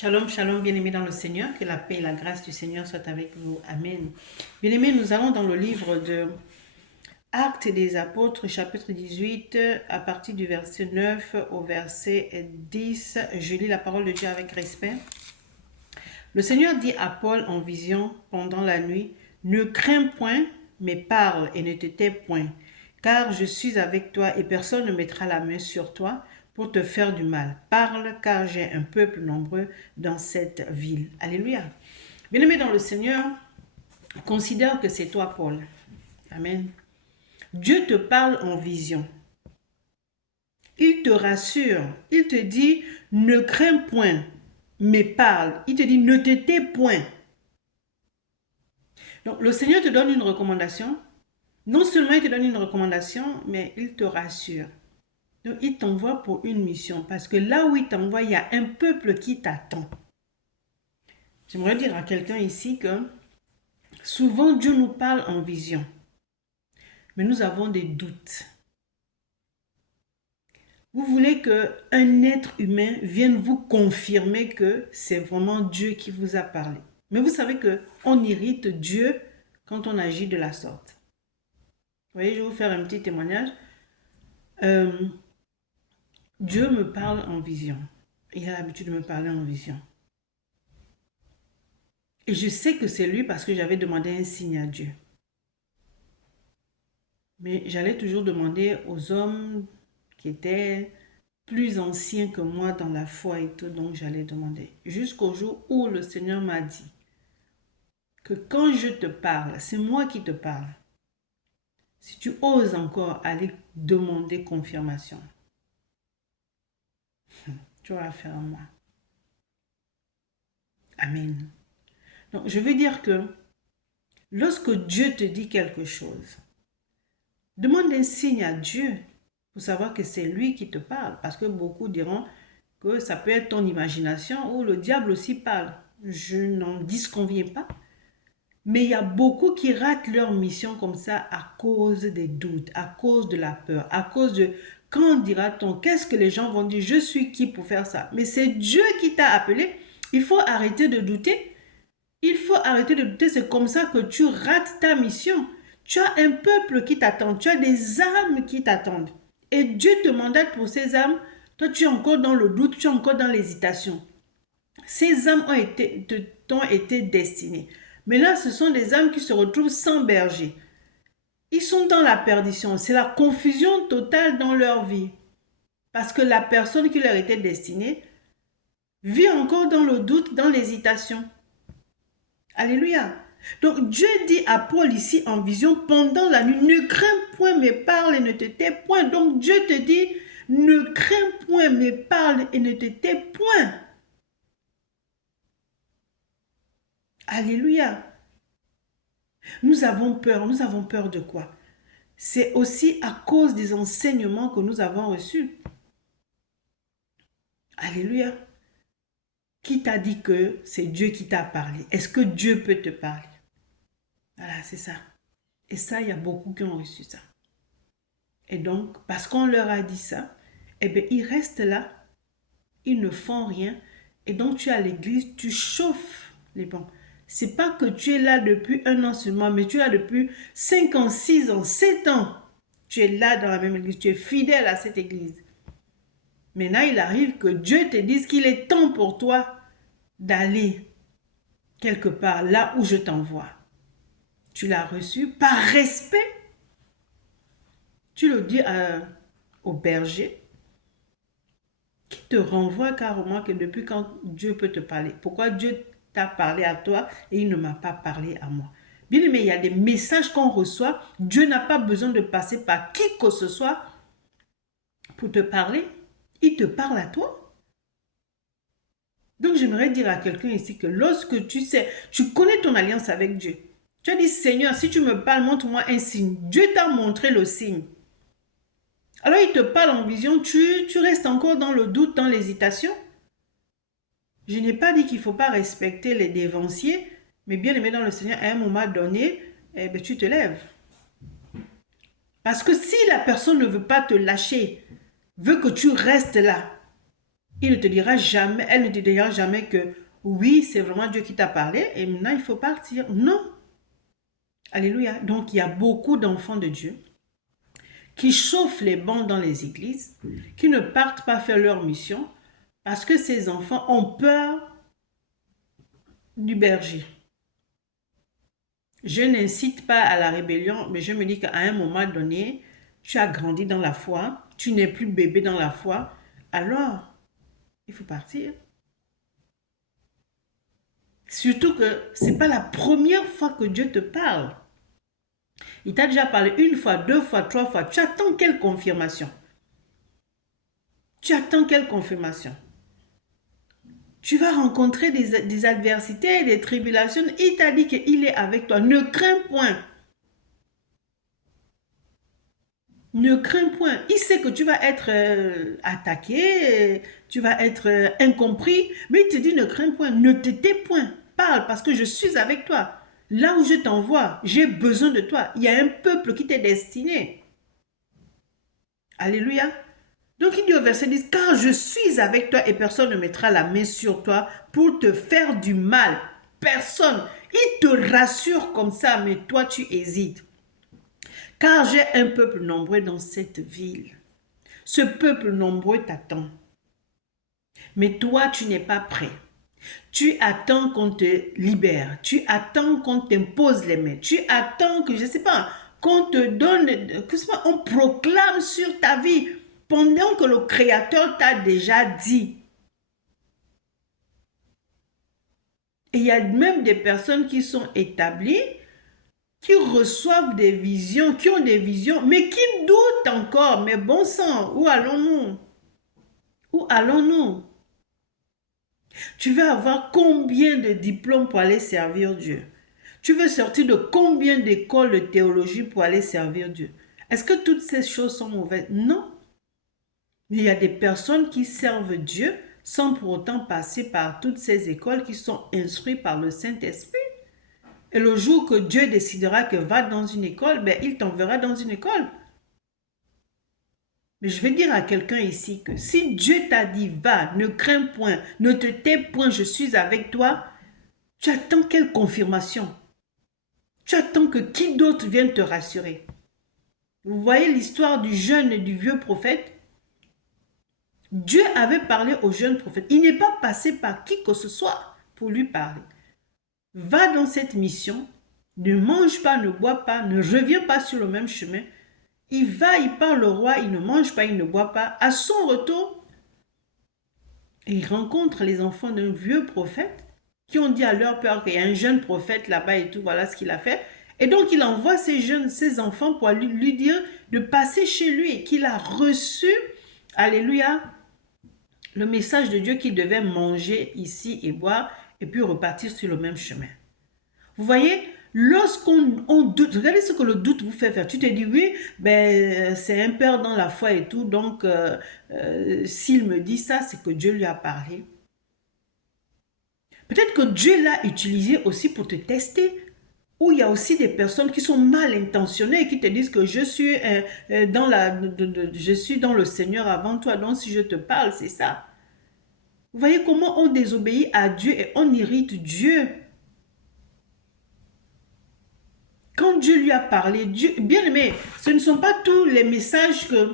Shalom, shalom, bien-aimés dans le Seigneur, que la paix et la grâce du Seigneur soient avec vous. Amen. Bien-aimés, nous allons dans le livre de Actes des Apôtres, chapitre 18, à partir du verset 9 au verset 10. Je lis la parole de Dieu avec respect. Le Seigneur dit à Paul en vision pendant la nuit, « Ne crains point, mais parle et ne te tais point, car je suis avec toi et personne ne mettra la main sur toi pour te faire du mal. Parle, car j'ai un peuple nombreux dans cette ville. » Alléluia. Bien-aimé dans le Seigneur, considère que c'est toi, Paul. Amen. Dieu te parle en vision. Il te rassure. Il te dit, ne crains point, mais parle. Il te dit, ne te tais point. Donc, le Seigneur te donne une recommandation. Non seulement il te donne une recommandation, mais il te rassure. Donc, il t'envoie pour une mission. Parce que là où il t'envoie, il y a un peuple qui t'attend. J'aimerais dire à quelqu'un ici que souvent Dieu nous parle en vision. Mais nous avons des doutes. Vous voulez qu'un être humain vienne vous confirmer que c'est vraiment Dieu qui vous a parlé. Mais vous savez qu'on irrite Dieu quand on agit de la sorte. Vous voyez, je vais vous faire un petit témoignage. Dieu me parle en vision. Il a l'habitude de me parler en vision. Et je sais que c'est lui parce que j'avais demandé un signe à Dieu. Mais j'allais toujours demander aux hommes qui étaient plus anciens que moi dans la foi et tout, donc j'allais demander. Jusqu'au jour où le Seigneur m'a dit que quand je te parle, c'est moi qui te parle. Si tu oses encore aller demander confirmation, tu auras affaire à moi. Amen. Donc, je veux dire que lorsque Dieu te dit quelque chose, demande un signe à Dieu pour savoir que c'est lui qui te parle. Parce que beaucoup diront que ça peut être ton imagination ou le diable aussi parle. Je n'en disconviens pas. Mais il y a beaucoup qui ratent leur mission comme ça à cause des doutes, à cause de la peur, à cause de quand dira-t-on, qu'est-ce que les gens vont dire, je suis qui pour faire ça? Mais c'est Dieu qui t'a appelé. Il faut arrêter de douter. Il faut arrêter de douter. C'est comme ça que tu rates ta mission. Tu as un peuple qui t'attend. Tu as des âmes qui t'attendent. Et Dieu te mandate pour ces âmes. Toi, tu es encore dans le doute, tu es encore dans l'hésitation. Ces âmes t'ont été destinées. Mais là, ce sont des âmes qui se retrouvent sans berger. Ils sont dans la perdition. C'est la confusion totale dans leur vie. Parce que la personne qui leur était destinée vit encore dans le doute, dans l'hésitation. Alléluia. Donc Dieu dit à Paul ici en vision pendant la nuit, ne crains point mais parle et ne te tais point. Donc Dieu te dit, ne crains point mais parle et ne te tais point. Alléluia. Nous avons peur. Nous avons peur de quoi? C'est aussi à cause des enseignements que nous avons reçus. Alléluia. Qui t'a dit que c'est Dieu qui t'a parlé? Est-ce que Dieu peut te parler? Voilà, c'est ça. Et ça, il y a beaucoup qui ont reçu ça. Et donc, parce qu'on leur a dit ça, eh bien, ils restent là, ils ne font rien. Et donc, tu es à l'église, tu chauffes les bancs. C'est pas que tu es là depuis 1 an seulement, mais tu es là depuis 5 ans, 6 ans, 7 ans. Tu es là dans la même église, tu es fidèle à cette église. Maintenant, il arrive que Dieu te dise qu'il est temps pour toi d'aller quelque part, là où je t'envoie. Tu l'as reçu par respect. Tu le dis au berger qui te renvoie carrément que depuis quand Dieu peut te parler. Pourquoi Dieu t'a parlé à toi et il ne m'a pas parlé à moi? Bien aimé, il y a des messages qu'on reçoit. Dieu n'a pas besoin de passer par qui que ce soit pour te parler. Il te parle à toi. Donc j'aimerais dire à quelqu'un ici que lorsque tu sais, tu connais ton alliance avec Dieu. Tu as dit, Seigneur, si tu me parles, montre-moi un signe. Dieu t'a montré le signe. Alors il te parle en vision, tu restes encore dans le doute, dans l'hésitation. Je n'ai pas dit qu'il ne faut pas respecter les dévanciers, mais bien aimé dans le Seigneur, à un moment donné, eh bien, tu te lèves. Parce que si la personne ne veut pas te lâcher, veut que tu restes là, Il ne te dira jamais, elle ne te dira jamais que oui, c'est vraiment Dieu qui t'a parlé et maintenant il faut partir. Non. Alléluia. Donc il y a beaucoup d'enfants de Dieu qui chauffent les bancs dans les églises, qui ne partent pas faire leur mission parce que ces enfants ont peur du berger. Je n'incite pas à la rébellion, mais je me dis qu'à un moment donné, tu as grandi dans la foi, tu n'es plus bébé dans la foi, alors il faut partir. Surtout que ce n'est pas la première fois que Dieu te parle. Il t'a déjà parlé une fois, deux fois, trois fois. Tu attends quelle confirmation? Tu attends quelle confirmation? Tu vas rencontrer des adversités, des tribulations. Il t'a dit qu'il est avec toi. Ne crains point. Ne crains point. Il sait que tu vas être attaqué, tu vas être incompris, mais il te dit ne crains point, ne te tais point. Parle parce que je suis avec toi. Là où je t'envoie, j'ai besoin de toi. Il y a un peuple qui t'est destiné. Alléluia. Donc il dit au verset 10, car je suis avec toi et personne ne mettra la main sur toi pour te faire du mal. Personne. Il te rassure comme ça, mais toi tu hésites. Car j'ai un peuple nombreux dans cette ville. Ce peuple nombreux t'attend. Mais toi, tu n'es pas prêt. Tu attends qu'on te libère. Tu attends qu'on t'impose les mains. Tu attends que, je ne sais pas, qu'on te donne, que on proclame sur ta vie pendant que le Créateur t'a déjà dit. Et il y a même des personnes qui sont établies, qui reçoivent des visions, qui ont des visions, mais qui doutent encore. Mais bon sang, où allons-nous? Où allons-nous? Tu veux avoir combien de diplômes pour aller servir Dieu? Tu veux sortir de combien d'écoles de théologie pour aller servir Dieu? Est-ce que toutes ces choses sont mauvaises? Non. Mais il y a des personnes qui servent Dieu sans pour autant passer par toutes ces écoles qui sont instruites par le Saint-Esprit. Et le jour que Dieu décidera que va dans une école, ben, il t'enverra dans une école. Mais je vais dire à quelqu'un ici que si Dieu t'a dit va, ne crains point, ne te tais point, je suis avec toi, tu attends quelle confirmation? Tu attends que qui d'autre vienne te rassurer? Vous voyez l'histoire du jeune et du vieux prophète? Dieu avait parlé au jeune prophète. Il n'est pas passé par qui que ce soit pour lui parler. Va dans cette mission, ne mange pas, ne bois pas, ne reviens pas sur le même chemin. Il va, il parle au roi, il ne mange pas, il ne boit pas. À son retour, il rencontre les enfants d'un vieux prophète qui ont dit à leur père qu'il y a un jeune prophète là-bas et tout, voilà ce qu'il a fait. Et donc il envoie ses enfants pour lui dire de passer chez lui et qu'il a reçu, alléluia, le message de Dieu qu'il devait manger ici et boire et puis repartir sur le même chemin. Vous voyez, lorsqu'on doute, regardez ce que le doute vous fait faire. Tu te dis, oui, ben, c'est un père dans la foi et tout, donc s'il me dit ça, c'est que Dieu lui a parlé. Peut-être que Dieu l'a utilisé aussi pour te tester. Ou il y a aussi des personnes qui sont mal intentionnées et qui te disent que je suis, je suis dans le Seigneur avant toi, donc si je te parle, c'est ça. Vous voyez comment on désobéit à Dieu et on irrite Dieu. Quand Dieu lui a parlé, Dieu, bien aimé, ce ne sont pas tous les messages que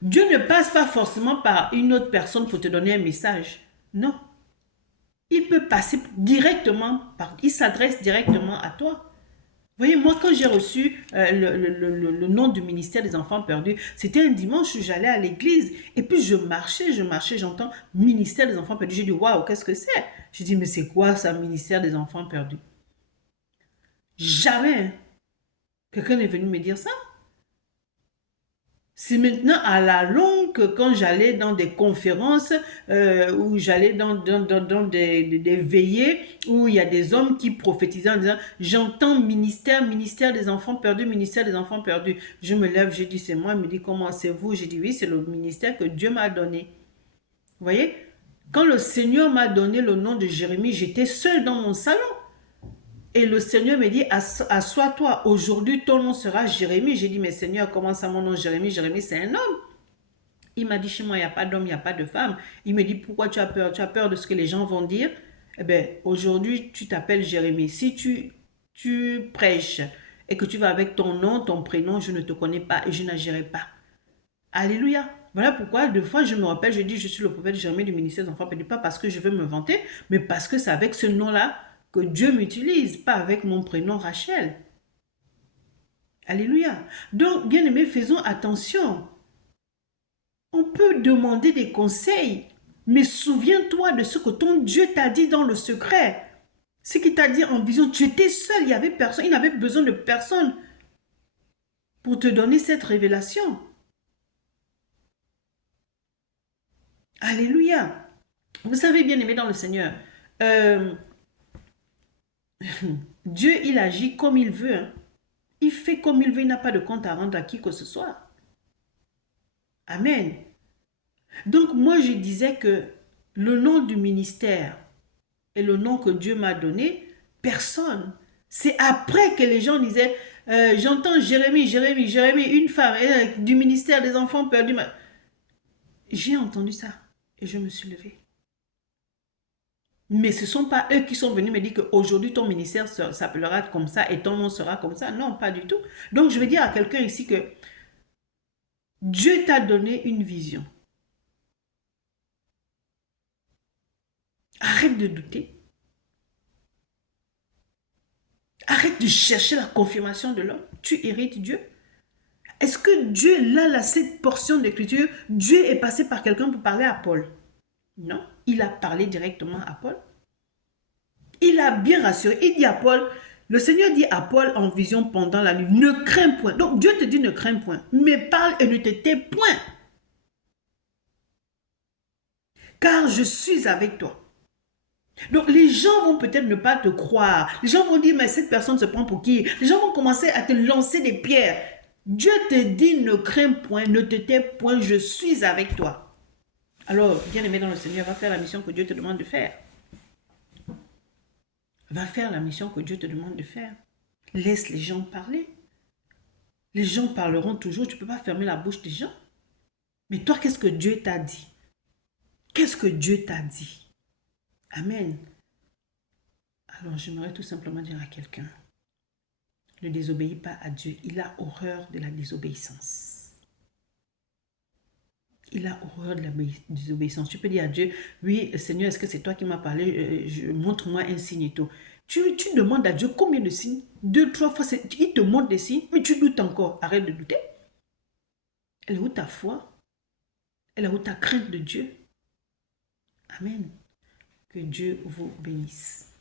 Dieu ne passe pas forcément par une autre personne pour te donner un message. Non. Il peut passer directement, il s'adresse directement à toi. Vous voyez, moi, quand j'ai reçu le nom du ministère des enfants perdus, c'était un dimanche où j'allais à l'église. Et puis, je marchais, j'entends ministère des enfants perdus. J'ai dit, waouh, qu'est-ce que c'est? J'ai dit, mais c'est quoi ça, ministère des enfants perdus? Jamais quelqu'un n'est venu me dire ça. C'est maintenant à la longue que quand j'allais dans des conférences ou j'allais dans des veillées où il y a des hommes qui prophétisaient en disant j'entends ministère des enfants perdus, ministère des enfants perdus. Je me lève, je dis c'est moi, il me dit comment c'est vous? Je dis oui, c'est le ministère que Dieu m'a donné. Vous voyez, quand le Seigneur m'a donné le nom de Jérémie, j'étais seule dans mon salon. Et le Seigneur me dit, assois-toi, aujourd'hui ton nom sera Jérémie. J'ai dit, mais Seigneur, comment ça mon nom Jérémie? Jérémie, c'est un homme. Il m'a dit, chez moi, il n'y a pas d'homme, il n'y a pas de femme. Il me dit, pourquoi tu as peur? Tu as peur de ce que les gens vont dire? Eh bien, aujourd'hui, tu t'appelles Jérémie. Si tu prêches et que tu vas avec ton nom, ton prénom, je ne te connais pas et je n'agirai pas. Alléluia. Voilà pourquoi, deux fois, je me rappelle, je dis, je suis le prophète Jérémie du ministère des Enfants Perdus, pas parce que je veux me vanter, mais parce que c'est avec ce nom-là que Dieu m'utilise, pas avec mon prénom Rachel. Alléluia. Donc, bien aimés, faisons attention. On peut demander des conseils, mais souviens-toi de ce que ton Dieu t'a dit dans le secret. Ce qu'il t'a dit en vision, tu étais seul, il n'y avait personne, il n'avait besoin de personne pour te donner cette révélation. Alléluia. Vous savez, bien aimé dans le Seigneur, Dieu, il agit comme il veut. Hein. Il fait comme il veut, il n'a pas de compte à rendre à qui que ce soit. Amen. Donc, moi, je disais que le nom du ministère et le nom que Dieu m'a donné, personne. C'est après que les gens disaient, j'entends Jérémie, Jérémie, Jérémie, une femme du ministère des enfants perdus. J'ai entendu ça et je me suis levée. Mais ce ne sont pas eux qui sont venus me dire qu'aujourd'hui ton ministère s'appellera comme ça et ton nom sera comme ça. Non, pas du tout. Donc je vais dire à quelqu'un ici que Dieu t'a donné une vision. Arrête de douter. Arrête de chercher la confirmation de l'homme. Tu hérites Dieu. Est-ce que Dieu, là, cette portion d'écriture, Dieu est passé par quelqu'un pour parler à Paul? Non, il a parlé directement à Paul. Il a bien rassuré. Il dit à Paul, le Seigneur dit à Paul en vision pendant la nuit, ne crains point. Donc Dieu te dit ne crains point, mais parle et ne te tais point. Car je suis avec toi. Donc les gens vont peut-être ne pas te croire. Les gens vont dire, mais cette personne se prend pour qui? Les gens vont commencer à te lancer des pierres. Dieu te dit, ne crains point, ne te tais point, je suis avec toi. Alors, bien aimé dans le Seigneur, va faire la mission que Dieu te demande de faire. Va faire la mission que Dieu te demande de faire. Laisse les gens parler. Les gens parleront toujours, tu ne peux pas fermer la bouche des gens. Mais toi, qu'est-ce que Dieu t'a dit? Qu'est-ce que Dieu t'a dit? Amen. Alors, j'aimerais tout simplement dire à quelqu'un, ne désobéis pas à Dieu. Il a horreur de la désobéissance. Il a horreur de la désobéissance. Tu peux dire à Dieu, oui, Seigneur, est-ce que c'est toi qui m'as parlé? Montre-moi un signe et tout. Tu demandes à Dieu combien de signes? 2, 3 fois, il te montre des signes, mais tu doutes encore. Arrête de douter. Elle est où ta foi? Elle est où ta crainte de Dieu? Amen. Que Dieu vous bénisse.